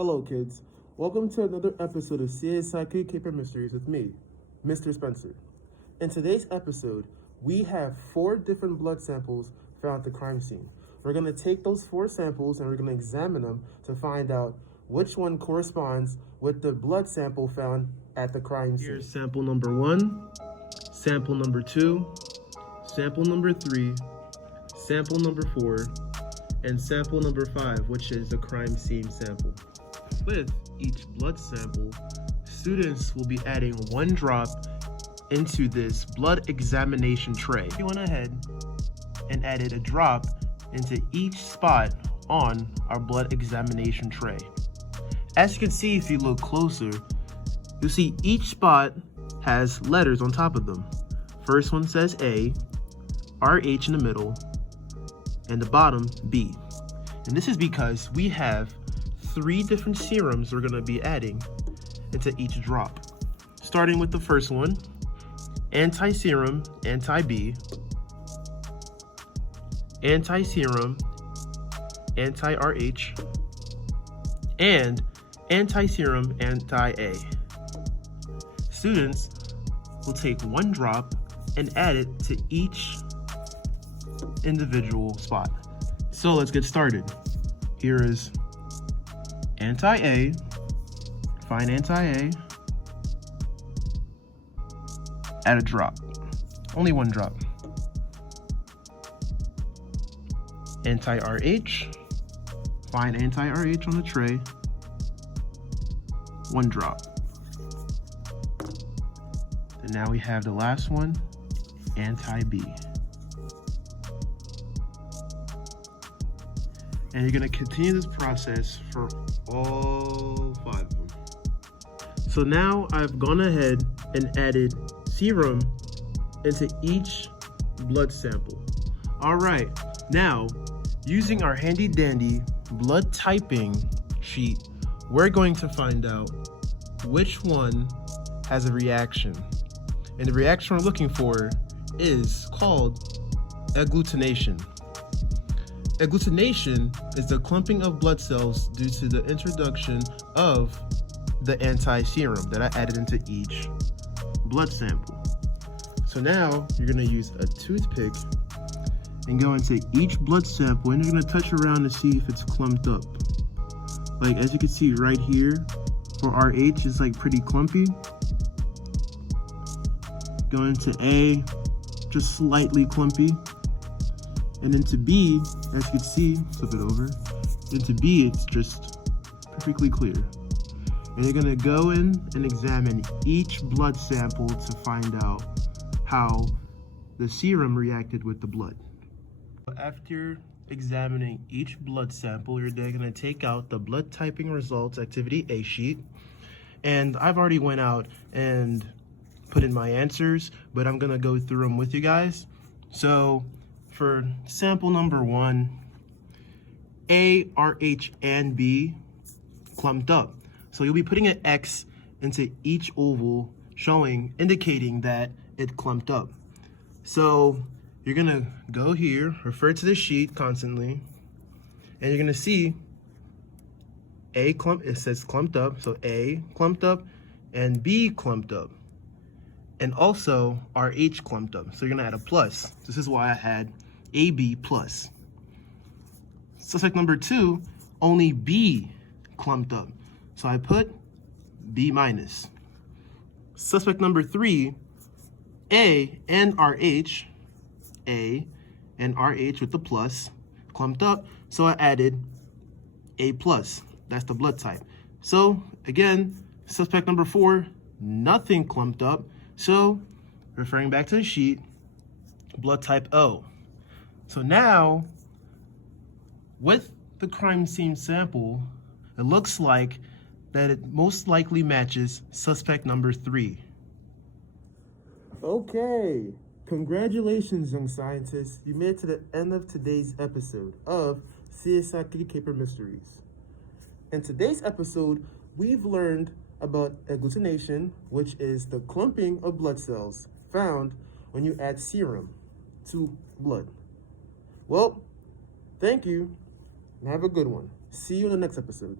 Hello kids, welcome to another episode of CSI Caper Mysteries with me, Mr. Spencer. In today's episode, we have 4 different blood samples found at the crime scene. We're going to take those 4 samples and we're going to examine them to find out which one corresponds with the blood sample found at the crime scene. Here's sample number 1, sample number 2, sample number 3, sample number 4, and sample number 5, which is the crime scene sample. With each blood sample, students will be adding 1 drop into this blood examination tray. We went ahead and added a drop into each spot on our blood examination tray. As you can see, if you look closer, you'll see each spot has letters on top of them. First one says A, RH in the middle, and the bottom B. And this is because we have 3 different serums we're going to be adding into each drop. Starting with the first one, anti-serum, anti-B, anti-serum, anti-RH, and anti-serum, anti-A. Students will take 1 drop and add it to each individual spot. So let's get started. Here is anti-A, find anti-A, add a drop, only 1 drop. Anti-RH, find anti-RH on the tray, 1 drop. And now we have the last one, anti-B. And you're going to continue this process for all 5 of them. So now I've gone ahead and added serum into each blood sample. All right, now using our handy dandy blood typing sheet, we're going to find out which one has a reaction. And the reaction we're looking for is called agglutination. Agglutination is the clumping of blood cells due to the introduction of the anti-serum that I added into each blood sample. So now you're going to use a toothpick and go into each blood sample and you're going to touch around to see if it's clumped up. Like as you can see right here, for RH it's like pretty clumpy. Going to A, just slightly clumpy. And then to B, as you can see, flip it over, into B, it's just perfectly clear. And you're gonna go in and examine each blood sample to find out how the serum reacted with the blood. After examining each blood sample, you're then gonna take out the blood typing results activity A sheet. And I've already went out and put in my answers, but I'm gonna go through them with you guys. So, for sample number 1, A, RH, and B clumped up. So you'll be putting an X into each oval indicating that it clumped up. So you're gonna go here, refer to the sheet constantly, and you're gonna see A clump, it says clumped up, so A clumped up and B clumped up. And also RH clumped up, so you're gonna add a plus. This is why I had AB plus. Suspect number 2, only B clumped up, so I put B minus. Suspect number 3, A and RH, A and RH with the plus, clumped up, so I added A plus. That's the blood type. So again, suspect number 4, nothing clumped up, so referring back to the sheet, blood type O. So now, with the crime scene sample, it looks like that it most likely matches suspect number 3. Okay, congratulations, young scientists. You made it to the end of today's episode of CSI Caper Mysteries. In today's episode, we've learned about agglutination, which is the clumping of blood cells found when you add serum to blood. Well, thank you, and have a good one. See you in the next episode.